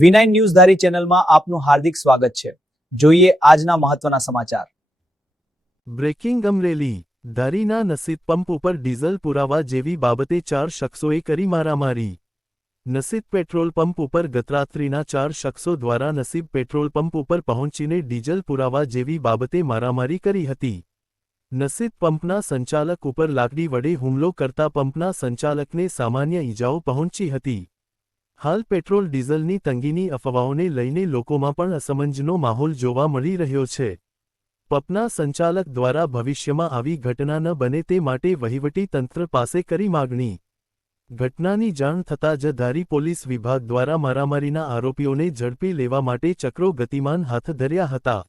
V9 news ધારી ચેનલમાં આપનું હાર્દિક સ્વાગત છે। જોઈએ આજના મહત્વના સમાચાર। બ્રેકિંગ અમરેલી ધારીના નસીદ પંપ ઉપર ડીઝલ પુરાવા જેવી બાબતે 4 શખ્સોએ કરી મારામારી। નસીબ પેટ્રોલ પંપ ઉપર ગતરાત્રિના 4 શખ્સો દ્વારા નસીબ પેટ્રોલ પંપ ઉપર પહોંચીને ડીઝલ પુરાવા જેવી બાબતે મારામારી કરી હતી। નસીબ પંપના સંચાલક ઉપર લાકડી વડે હુમલો કરતા પંપના સંચાલકને સામાન્ય ઈજાઓ પહોંચી હતી। હાલ પેટ્રોલ ડીઝલની તંગીની અફવાઓને લઈને લોકોમાં પણ અસમંજસનો માહોલ જોવા મળી રહ્યો છે। પંપના સંચાલક દ્વારા ભવિષ્યમાં આવી ઘટના ન બને તે માટે વહીવટી તંત્ર પાસે કરી માગણી। ઘટનાની જાણ થતાં જ ધારી પોલીસ વિભાગ દ્વારા મારામારીના આરોપીઓને ઝડપી લેવા માટે ચક્રો ગતિમાન હાથ ધર્યા હતા।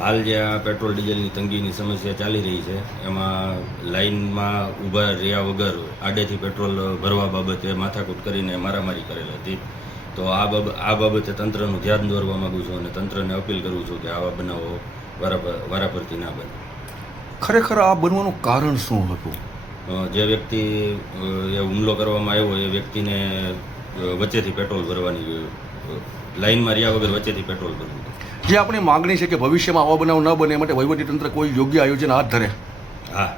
હાલ જે આ પેટ્રોલ ડીઝલની તંગીની સમસ્યા ચાલી રહી છે એમાં લાઇનમાં ઊભા રહ્યા વગર આડેથી પેટ્રોલ ભરવા બાબતે માથાકૂટ કરીને મારામારી કરેલ હતી। તો આ બાબતે તંત્રનું ધ્યાન દોરવા માગું છું અને તંત્રને અપીલ કરું છું કે આવા બનાવો વારાફરતી ના બને। ખરેખર આ બનવાનું કારણ શું હતું? જે વ્યક્તિ હુમલો કરવામાં આવ્યો એ વ્યક્તિને વચ્ચેથી પેટ્રોલ ભરવાની લાઇનમાં રહ્યા વગર વચ્ચેથી પેટ્રોલ ભરવું। જે આપણી માગણી છે કે ભવિષ્યમાં આવા બનાવ ન બને એ માટે વહીવટીતંત્ર કોઈ યોગ્ય આયોજન હાથ ધરે। હા।